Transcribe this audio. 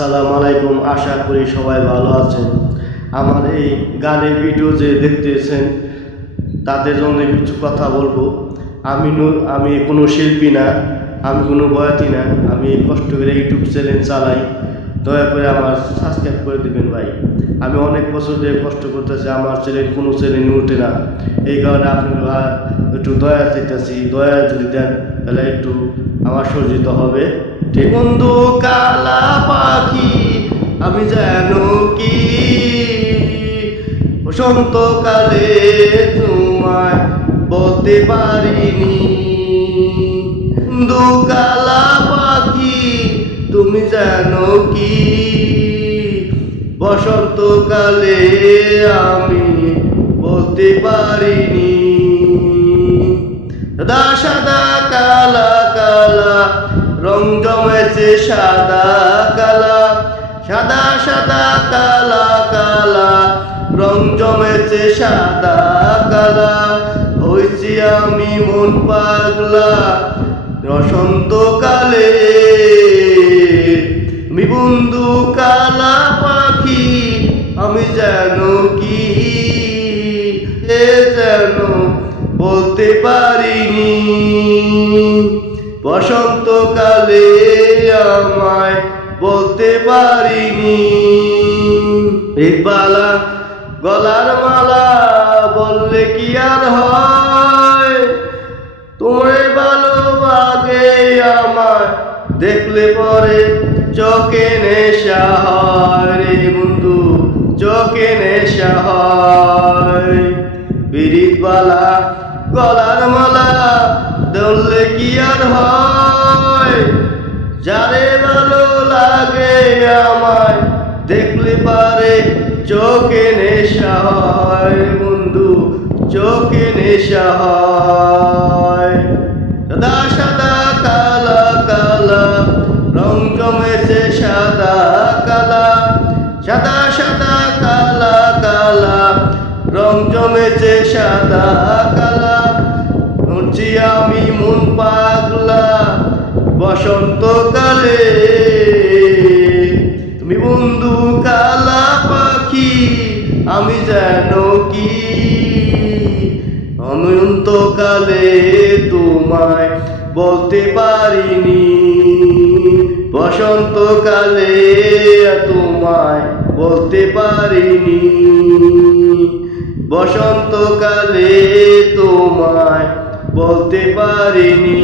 আসসালামু আলাইকুম। আশা করি সবাই ভালো আছেন। আমার এই গানের ভিডিও যে দেখতেছেন তাদের জন্য কিছু কথা বলবো। আমি কোনো শিল্পী না, আমি কোনো বয়াতি না, আমি কষ্ট করে ইউটিউব চ্যানেল চালাই। দয়া করে আমার সাবস্ক্রাইব করে দিবেন ভাই। আমি অনেক বছর ধরে কষ্ট করতেছি, আমার কোনো চ্যানেল উঠে না। এই কারণে আপনারা একটু দয়া চাইতেছি, দয়া যদি দেন তাহলে একটু আমার সজ্জিত হবে। ঠিক বন্ধু কালা পাখি আমি যেন কি বসন্তকালে তোমায় বলতে পারিনি। বন্ধু কালা পাখি তুমি জানো কি বসন্তকালে আমি বলতে পারিনি। সাদা সাদা কালা কালা রং জমেছে সাদা কালা, সাদা সাদা কালা কালা রং জমেছে সাদা কালা। হয়েছি আমি মন পাগলা বসন্তকালে। আমি বন্ধু কালা পাখি আমি যেন কি যেন বলতে পারিনি। বসন্তকালে আমায় বলতে পারিনি। বালা গলার মালা বললে কি আর হয়, তোমার ভালোবাগে আমার দেখলে পরে চোখে নেশা হয় রে বন্ধু, চোখে নেশা হয়। বিরিত বালা গলার মালা ধরলে কি আর হয়, যারে ভালো লাগে আমায় দেখলে পারে চোখে নেশা হয় বন্ধু, চোখে নেশা হয়। সাদা সাদা কালা কালা রং জমেছে সাদা কালা, সাদা সাদা কালা কালা রং জমেছে সাদা কালা। হচ্ছি আমি মন পাগলা বসন্তকালে। তুমি বন্ধু কালা পাখি আমি যেন কি অনন্তকালে তোমায় বলতে পারিনি। বসন্তকালে তোমায় বলতে পারিনি। বসন্তকালে তোমায় বলতে পারিনি।